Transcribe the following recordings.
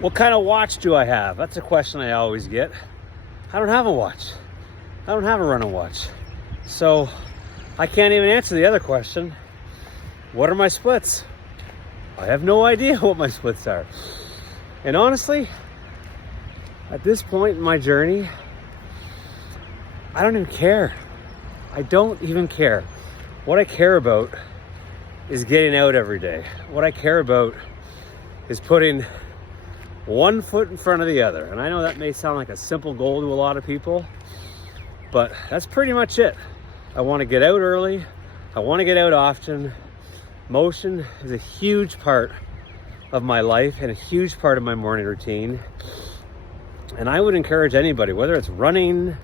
What kind of watch do I have? That's a question I always get. I don't have a watch. I don't have a running watch. So I can't even answer the other question. What are my splits? I have no idea what my splits are. And honestly, at this point in my journey, I don't even care. I don't even care. What I care about is getting out every day. What I care about is putting one foot in front of the other. And I know that may sound like a simple goal to a lot of people, but that's pretty much it. I want to get out early. I want to get out often. Motion is a huge part of my life and a huge part of my morning routine. And I would encourage anybody, whether it's running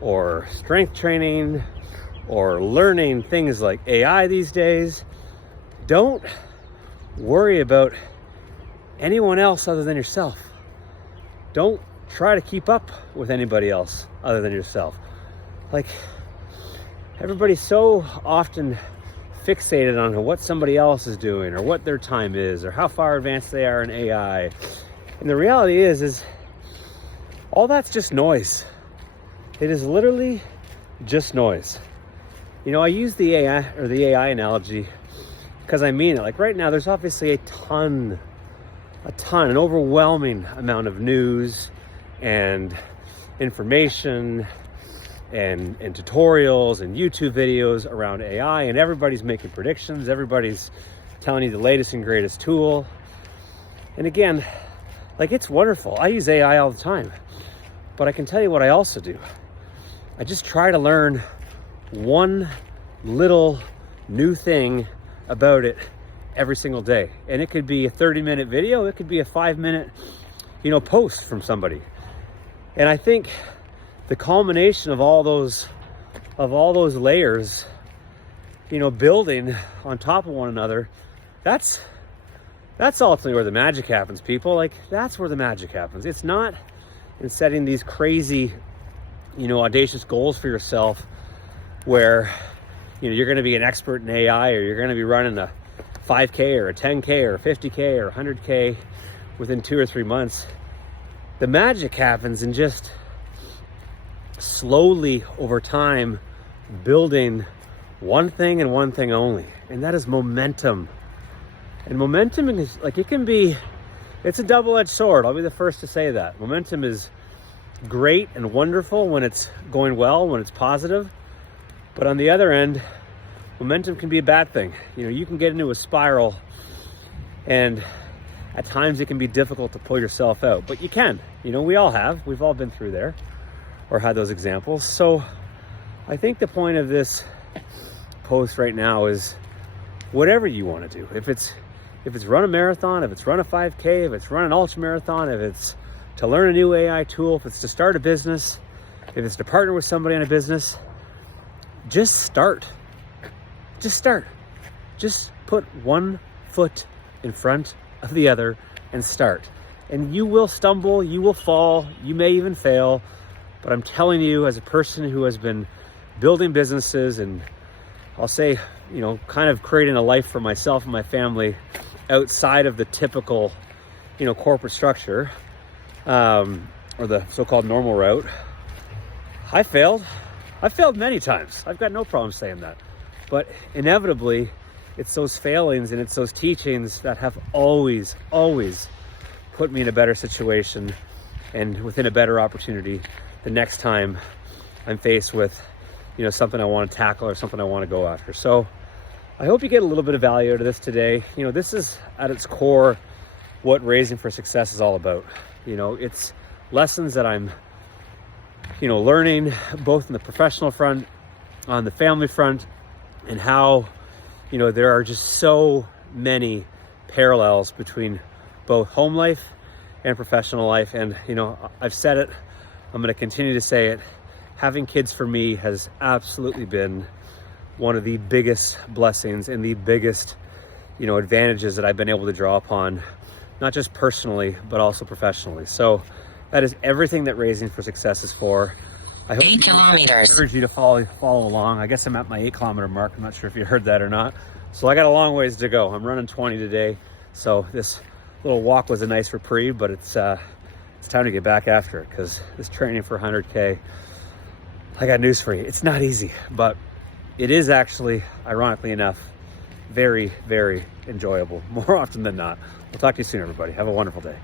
or strength training or learning things like AI these days, don't worry about anyone else other than yourself. Don't try to keep up with anybody else other than yourself. Like, everybody's so often fixated on what somebody else is doing or what their time is or how far advanced they are in AI. And the reality is all that's just noise. It is literally just noise. You know, I use the AI analogy because I mean it. Like right now, there's obviously an overwhelming amount of news and information and tutorials and YouTube videos around AI, and everybody's making predictions. Everybody's telling you the latest and greatest tool. And again, like, it's wonderful. I use AI all the time, but I can tell you what I also do. I just try to learn one little new thing about it every single day. And it could be a 30-minute video. It could be a 5-minute, post from somebody. And I think the culmination of all those layers, building on top of one another, that's ultimately where the magic happens, people. Like, that's where the magic happens. It's not in setting these crazy, audacious goals for yourself where, you're going to be an expert in AI, or you're going to be running a 5K or a 10K or a 50K or 100K within 2 or 3 months. The magic happens in just slowly over time building one thing and one thing only, and that is momentum. And momentum is like, it's a double-edged sword. I'll be the first to say that. Momentum is great and wonderful when it's going well, when it's positive. But on the other end, momentum can be a bad thing. You can get into a spiral, and at times it can be difficult to pull yourself out, but you can. We all have. We've all been through there or had those examples. So I think the point of this post right now is whatever you want to do. If it's run a marathon, if it's run a 5K, if it's run an ultra marathon, if it's to learn a new AI tool, if it's to start a business, if it's to partner with somebody on a business, just start. Just start. Just put one foot in front of the other and start. And you will stumble, you will fall, you may even fail. But I'm telling you, as a person who has been building businesses and I'll say, kind of creating a life for myself and my family outside of the typical, corporate structure, or the so-called normal route, I failed. I've failed many times. I've got no problem saying that. But inevitably, it's those failings and it's those teachings that have always, always put me in a better situation and within a better opportunity the next time I'm faced with, something I want to tackle or something I want to go after. So I hope you get a little bit of value out of this today. This is at its core what Raising for Success is all about. It's lessons that I'm, learning both in the professional front, on the family front, and how, there are just so many parallels between both home life and professional life. And, I've said it, I'm going to continue to say it. Having kids for me has absolutely been one of the biggest blessings and the biggest, advantages that I've been able to draw upon, not just personally, but also professionally. So that is everything that Raising for Success is for. I hope 8 kilometers. I encourage you to follow along. I guess I'm at my 8-kilometer mark. I'm not sure if you heard that or not. So I got a long ways to go. I'm running 20 today. So this little walk was a nice reprieve, but it's time to get back after it, because this training for 100K, I got news for you. It's not easy, but it is actually, ironically enough, very, very enjoyable, more often than not. We'll talk to you soon, everybody. Have a wonderful day.